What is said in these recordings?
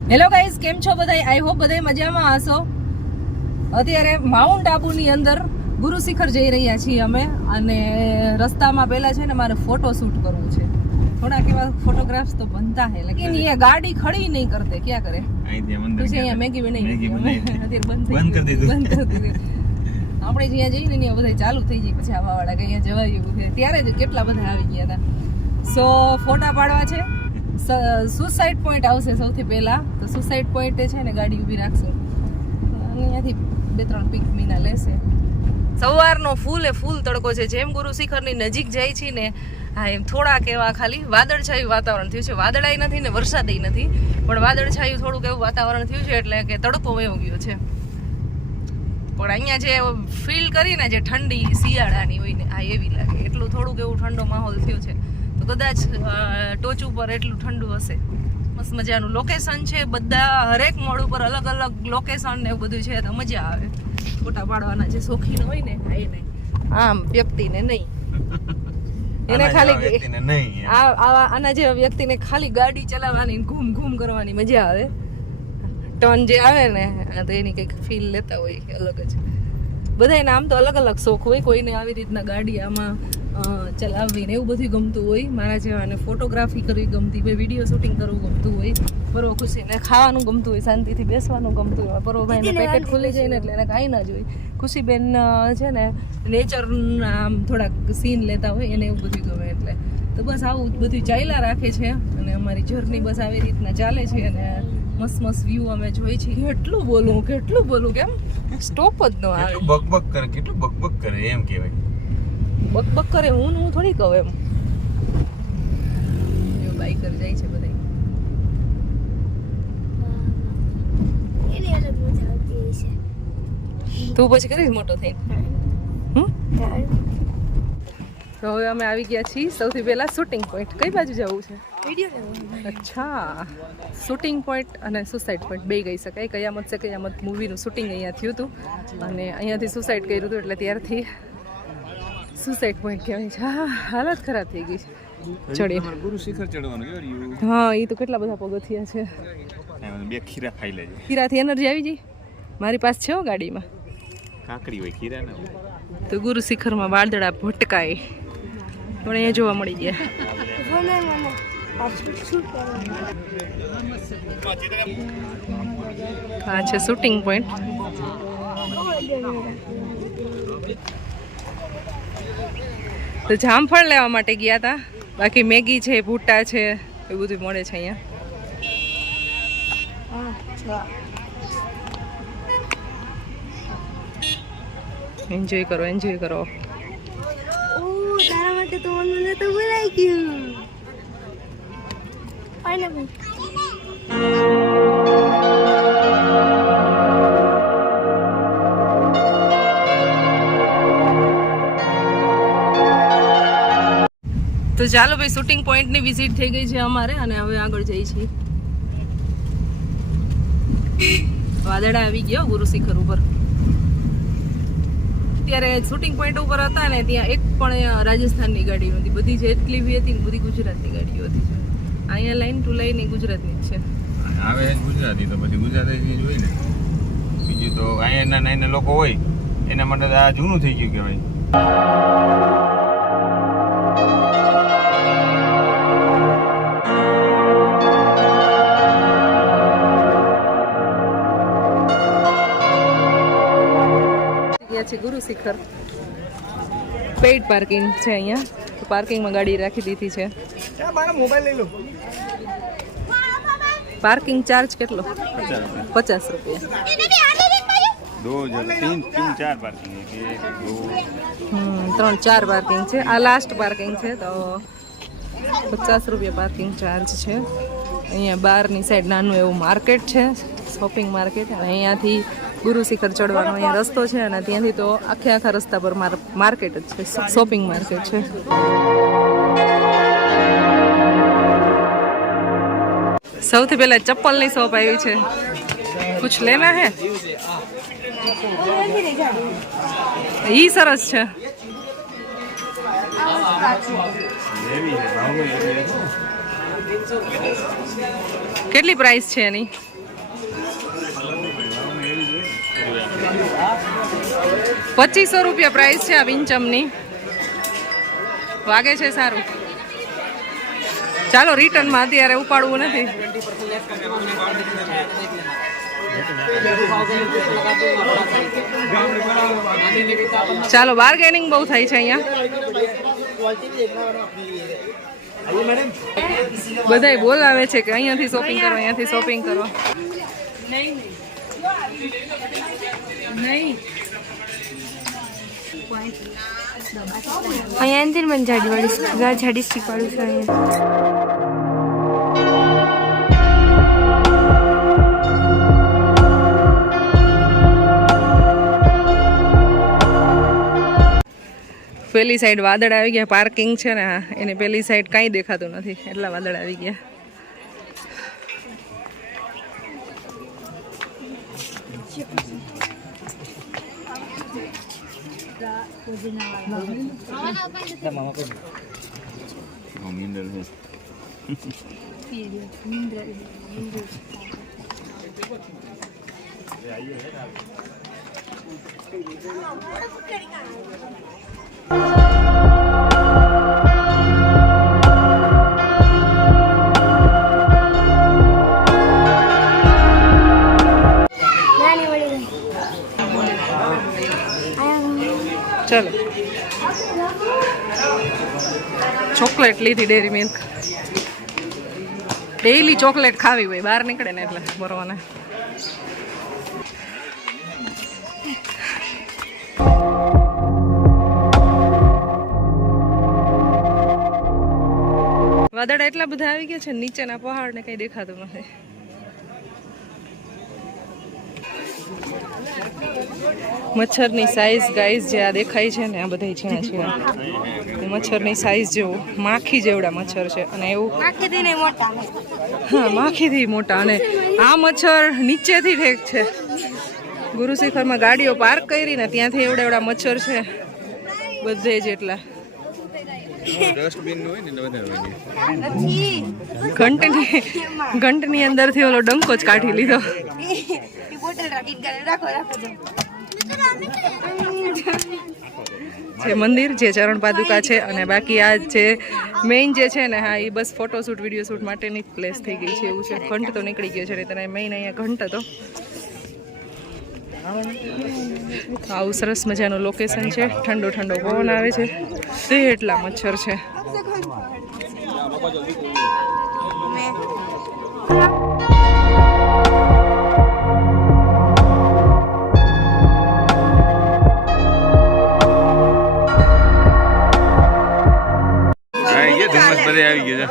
Hello guys, કેમ છો બધા? આઈ હોપ બધા મજામાં હશો. અત્યારે માઉન્ટ આબુની અંદર ગુરુ શિખર જઈ રહ્યા છીએ અમે, અને રસ્તામાં પહેલા છે ને મારે ફોટો શૂટ કરવું છે. થોડાક એવા ફોટોગ્રાફ્સ તો બનતા હે, લેकिन ये गाड़ी खड़ी नहीं करते, क्या करे? तुझे यहाँ मैगी बनाई અત્યારે બંધ કરી દીધું. આપણે જ્યાં જઈને ત્યાં બધા ચાલુ થઈ જાય, પછી આવાવાળા કે અહીંયા જવાય એવું છે. ત્યારે જ કેટલા બધા આવી ગયા હતા. સો ફોટા પાડવા છે. સુસાઇડ પોઈન્ટ આવશે સૌથી પહેલા. તો સુસાઇડ પોઈન્ટે છે ને ગાડી ઊભી રાખશે, અહીંયાથી 2-3 પિક મીના લેશે. સવારનો ફૂલ તડકો છે. જેમ ગુરુ શિખરની નજીક જાય છે ને, હા એમ થોડાક એવા ખાલી વાદળછાયું વાતાવરણ થયું છે. વાદળાય નથી ને વરસાદય નથી, પણ વાદળછાયું થોડુંક એવું વાતાવરણ થયું છે, એટલે કે તડકો વયો ગયો છે. પણ અહીંયા જે ફીલ કરીને જે ઠંડી શિયાળાની હોય ને, આ એવી લાગે. એટલું થોડુંક એવું ઠંડો માહોલ થયો છે. તો કદાચ ટોચ ઉપર એટલું ઠંડુ હશે. મસ્ત મજાનું લોકેશન છે. બધા હરેક મોડ ઉપર અલગ અલગ લોકેશન ને એવું બધું છે, તો મજા આવે. ફોટા પાડવાના જે શોખીન હોય ને, હા એ નહીં, આમ વ્યક્તિને નહીં, એને ખાલી આના જેવા વ્યક્તિને ખાલી ગાડી ચલાવવાની, ઘૂમ કરવાની મજા આવે. ટર્ન જે આવે ને, તો એની કંઈક ફીલ લેતા હોય અલગ જ. બધાને આમ તો અલગ અલગ શોખ હોય. કોઈને આવી રીતના ગાડી આમાં ચલાવવી ને એવું બધું ગમતું હોય. મારા જેવાને ફોટોગ્રાફી કરવી ગમતી હોય, વિડીયો શૂટિંગ કરવું ગમતું હોય, પર્વ ખુશીને ખાવાનું ગમતું હોય, શાંતિથી બેસવાનું ગમતું હોય. પર્વભાઈને પેકેટ ખુલી જાય ને એટલે એને કાંઈ ના જોઈએ. ખુશીબેન છે ને નેચરના આમ થોડાક સીન લેતા હોય, એને એવું બધું ગમે. એટલે તો બસ આવું બધું ચાલ્યા રાખે છે, અને અમારી જર્ની બસ આવી રીતના ચાલે છે. અને મસ્ત વ્યૂ અમે જોઈ છે. કેટલું બોલું કેમ સ્ટોપ જ ન આવે. કેટલું બકબક કરે એમ કહેવાય. બકબક કરે, હું થોડી કહું એમ. જો બાઈકર જાય છે બધા. તું પછી કરીશ મોટો થઈને. તો હવે અમે આવી ગયા છીએ સૌથી પહેલા શૂટિંગ પોઈન્ટ. કઈ બાજુ જવું છે? અચ્છા, શૂટિંગ પોઈન્ટ અને સુસાઇડ પોઈન્ટ બે ગઈ શકાય. કયામત છે કયામત મૂવીનું શૂટિંગ અહીંયા થયું હતું, અને અહીંયાથી સુસાઇડ કર્યું હતું, એટલે ત્યારથી સુસાઇડ પોઈન્ટ કહેવાય છે. હા, હાલત ખરાબ થઈ ગઈ છે ચડી. ગુરુ શિખર ચડવાનું. હા, એ તો કેટલા બધા પગથિયા છે. બે ખીરા ખાઈ લેજે. ખીરાથી એનર્જી આવી જાય. મારી પાસે છે ગાડીમાં કાકડી હોય, ખીરા ના હોય. તો ગુરુ શિખરમાં વાદળા ભટકાય પણ અહીંયા જોવા મળી ગયા. આ છે શૂટિંગ પોઈન્ટ. તો જામફળ લેવા માટે ગયા હતા. બાકી મેગી છે, ભૂટ્ટા છે, એ બધું મળે છે અહીંયા. એન્જોય કરો. તારા માટે તો મને તો બોલાઈ ગયું. પાઇનેપલ. તો ચાલો ભાઈ, શૂટિંગ પોઈન્ટની વિઝિટ થઈ ગઈ છે અમારે, અને હવે આગળ જઈએ છીએ. વાદળા આવી ગયો ગુરુ શિખર ઉપર. ત્યારે શૂટિંગ પોઈન્ટ ઉપર હતા ને, ત્યાં એક પણ રાજસ્થાનની ગાડી નહોતી. બધી જેટલી બી હતી ને, બધી ગુજરાતની ગાડીઓ હતી. અહીંયા લાઈન ટુ લાઈન ગુજરાતની જ છે. આવે ગુજરાતી તો બધી ગુજરાતી જ હોય ને. બીજું તો અહીંયા નાના લોકો હોય એના માટે આ જૂનું થઈ ગયું કહેવાય. છે ગુરુ શિખર. પેઇડ પાર્કિંગ છે અહીંયા. તો પાર્કિંગમાં ગાડી રાખી દીધી છે. પાર્કિંગ ચાર્જ કેટલો? 50 રૂપિયા. 3-4 પાર્કિંગ છે. આ લાસ્ટ પાર્કિંગ છે, તો 50 રૂપિયા પાર્કિંગ ચાર્જ છે. અહીંયા બહારની સાઈડ નાનું એવું માર્કેટ છે, શોપિંગ માર્કેટ. અને અહીંયાથી ગુરુ શિખર ચડવાનો અહીંયા રસ્તો છે, અને ત્યાંથી તો આખા રસ્તા પર માર્કેટ જ છે, શોપિંગ માર્કેટ છે. સૌથી પહેલા ચપ્પલની શોપ આવી છે. કુછ લેના હે? ઈ સરસ છે. કેટલી પ્રાઇસ છે એની? 2500 રૂપિયા પ્રાઇસ છે આ વિંચમની. વાગે છે સારું. ચાલો રિટર્નમાં અત્યારે ઉપાડવું નથી. ચાલો બાર્ગેનિંગ બહુ થાય છે અહીંયા. બધાય બોલાવે છે કે અહીંયાથી શોપિંગ કરો, અહીંયાથી શોપિંગ કરો. અહીંયા અંતિર મને જાડી સ્ટીક વાળું છે પેલી સાઈડ વાદળ આવી ગયા. પાર્કિંગ છે ને હા, એની પેલી સાઈડ કાંઈ દેખાતું નથી, એટલા વાદળ આવી ગયા. ચલો ચોકલેટ લીધી ડેરી મિલ્ક. ડેઈલી ચોકલેટ ખાવી હોય, બહાર નીકળે ને એટલે બરોબર. વાદળ એટલા બધા આવી ગયા છે, નીચેના પહાડ ને કઈ દેખાતું નથી. મચ્છરની સાઈઝ ગાઈઝ જે આ દેખાય છે ને આ બધા ઝીણા ઝીણા મચ્છરની સાઈઝ જેવું માખી જેવડા મચ્છર છે. અને એવું હા, માખીથી મોટા. અને આ મચ્છર નીચેથી ઠેક છે. ગુરુ શિખરમાં ગાડીઓ પાર્ક કરી ને ત્યાંથી એવડા એવડા મચ્છર છે બધે જ. એટલા ઘંટની અંદરથી ઓલો ડંકો જ કાઢી લીધો. છે મંદિર જે ચરણ પાદુકા છે. અને બાકી આ જે મેઇન જે છે ને હા, એ બસ ફોટોશૂટ વિડીયો શૂટ માટેની જ પ્લેસ થઈ ગઈ છે એવું છે. ઘંટ તો નીકળી ગયો છે ને તને મેઇન અહીંયા ઘંટ હતો. આવું સરસ મજાનું લોકેશન છે. ઠંડો ઠંડો પવન આવે છે. તે એટલા મચ્છર છે. આવી ગયો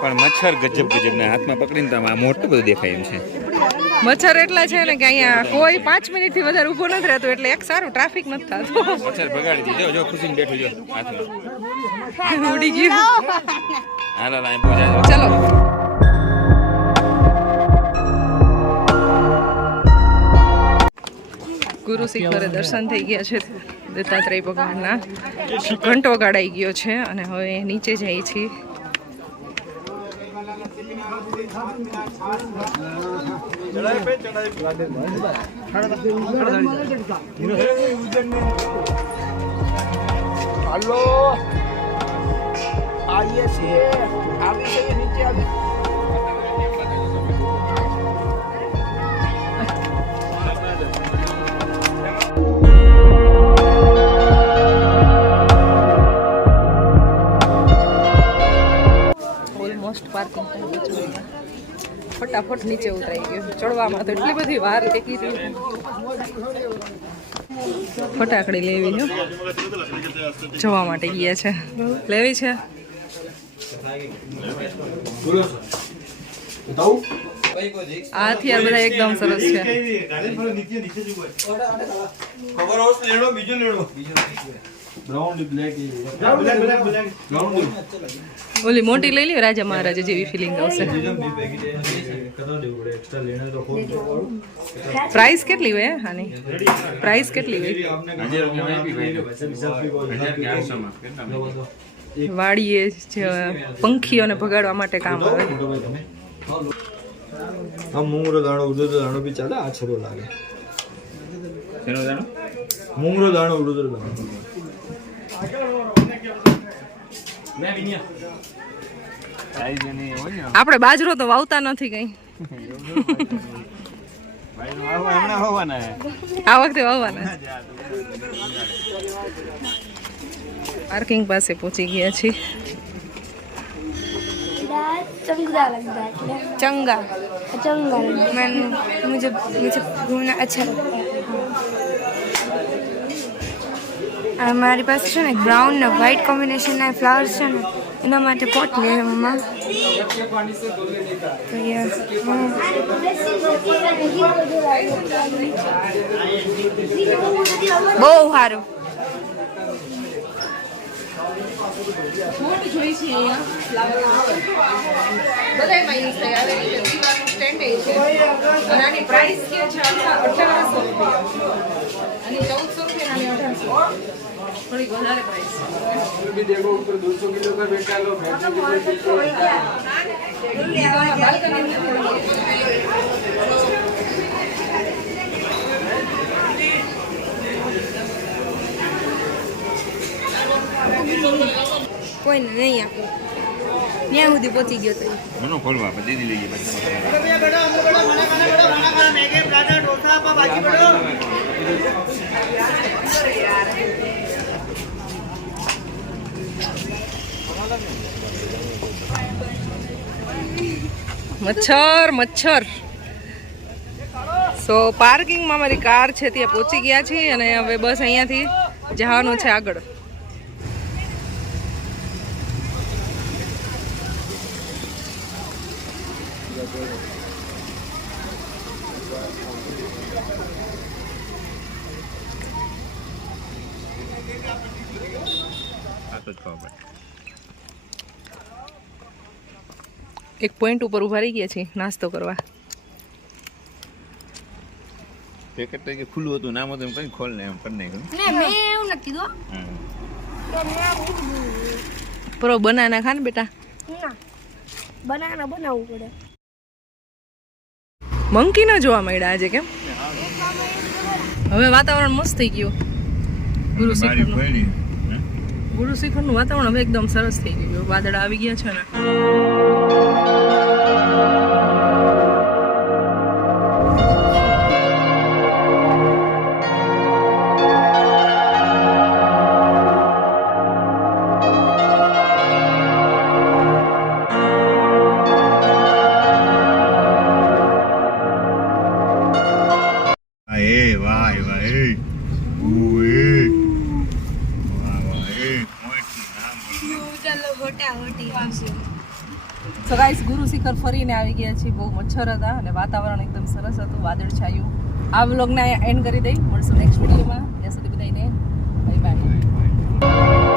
પણ મચ્છર ગજબ ના હાથમાં પકડીને તમે આ મોટું બધું દેખાય એમ છે. મચ્છર એટલા છે ને કે અહીંયા કોઈ 5 મિનિટથી વધારે ઊભો નથી રહેતો, એટલે એક સારું ટ્રાફિક નથી થતું. મચ્છર ભગાડી દીધો. જો ખુશીને બેઠો જો હાથમાં ઉડી ગયું. હાલો લાઈ પહોંચાજો. ચલો ગુરુ શિખરે દર્શન થઈ ગયા છે દત્તાત્રેય ભગવાનના. ઘંટો ગાડાઈ ગયો છે અને હવે નીચે જાય છે. હાલો આવીએ છીએ. આવી છે નીચે આવી. પાર્કિંગ ફટાફટ નીચે ઉતરાઈ ગયું. ચડવામાં તો એટલી બધી વાર ટેકી હતી. ફટાકડી લેવી ને જવા માટે ગયા છે. લેવી છે આ હથિયાર બધા એકદમ સરસ છે. ઓલી મોટી લઈ લ્યો રાજા મહારાજા જેવી ફિલિંગ આવશે. પ્રાઇસ કેટલી હોય આની? પ્રાઇસ કેટલી હોય? વાડીએ પંખીઓને ભગાડવા માટે કામ આવે. આમ મુંગરો દાણો ઉડો દાણો બી ચાલે આ છરો લાગે શેનો જાણો મુંગરો દાણો ઉડો દાણો સાઈઝ એની હોય ને આપણે બાજરો તો વાવતા નથી કઈ ભાઈ હમણાં હોવાના આ વખતે વાવવાના પાર્કિંગ પાસે પહોંચી ગયા છીએ चंगा लगता है चंगा चंगा मैंने मुझे घूमना अच्छा लगता है हमारी पास है ना ब्राउन ने व्हाइट कॉम्बिनेशन ना फ्लावर्स है ना એના માટે પોટ લે મમ્મા તો યાર બહુ સારું બોટ જોઈ છે અહીંયા બધાયમાં યુઝ થાય આવી રીતે દીવાનું સ્ટેન્ડ છે અને આની પ્રાઇસ કે છે 1800 રૂપિયા અને 1400 રૂપિયા અને 1800 થોડી વધારે પ્રાઇસ भी देखो ऊपर 200 किलो का बेटा लो કોઈને નહીં આપું ત્યાં સુધી પહોંચી ગયો તો મનો ખોલવા આપણે દીદી લઈએ પછી મચ્છર સો પાર્કિંગમાં મારી કાર છે ત્યાં પહોંચી ગયા છીએ અને હવે બસ અહીંયાથી જવાનું છે આગળ આ તો જ ખબર એક પોઈન્ટ ઉપર ઉભા રહી ગયા છીએ નાસ્તો કરવા પેકેટ તો કે ખુલ્લું હતું નામ હતું એમ કઈ ખોલ ને એમ કરી નાખ્યું ને મેં એવું નથી કીધું પ્રો બનાના ખા ને બેટા ના બનાના બનાવવું પડે મંકી ના જોવા મળ્યા આજે કેમ હવે વાતાવરણ મસ્ત થઈ ગયું ગુરુ શિખરનું વાતાવરણ હવે એકદમ સરસ થઈ ગયું વાદળ આવી ગયા છે ને સો ગાઈસ ગુરુ શિખર ફરીને આવી ગયા છે બહુ મચ્છર હતા અને વાતાવરણ એકદમ સરસ હતું વાદળ છાયું આ વ્લોગને એન્ડ કરી દઈ મળશું નેક્સ્ટ વિડીયોમાં ત્યાં સુધી બધાને બાય બાય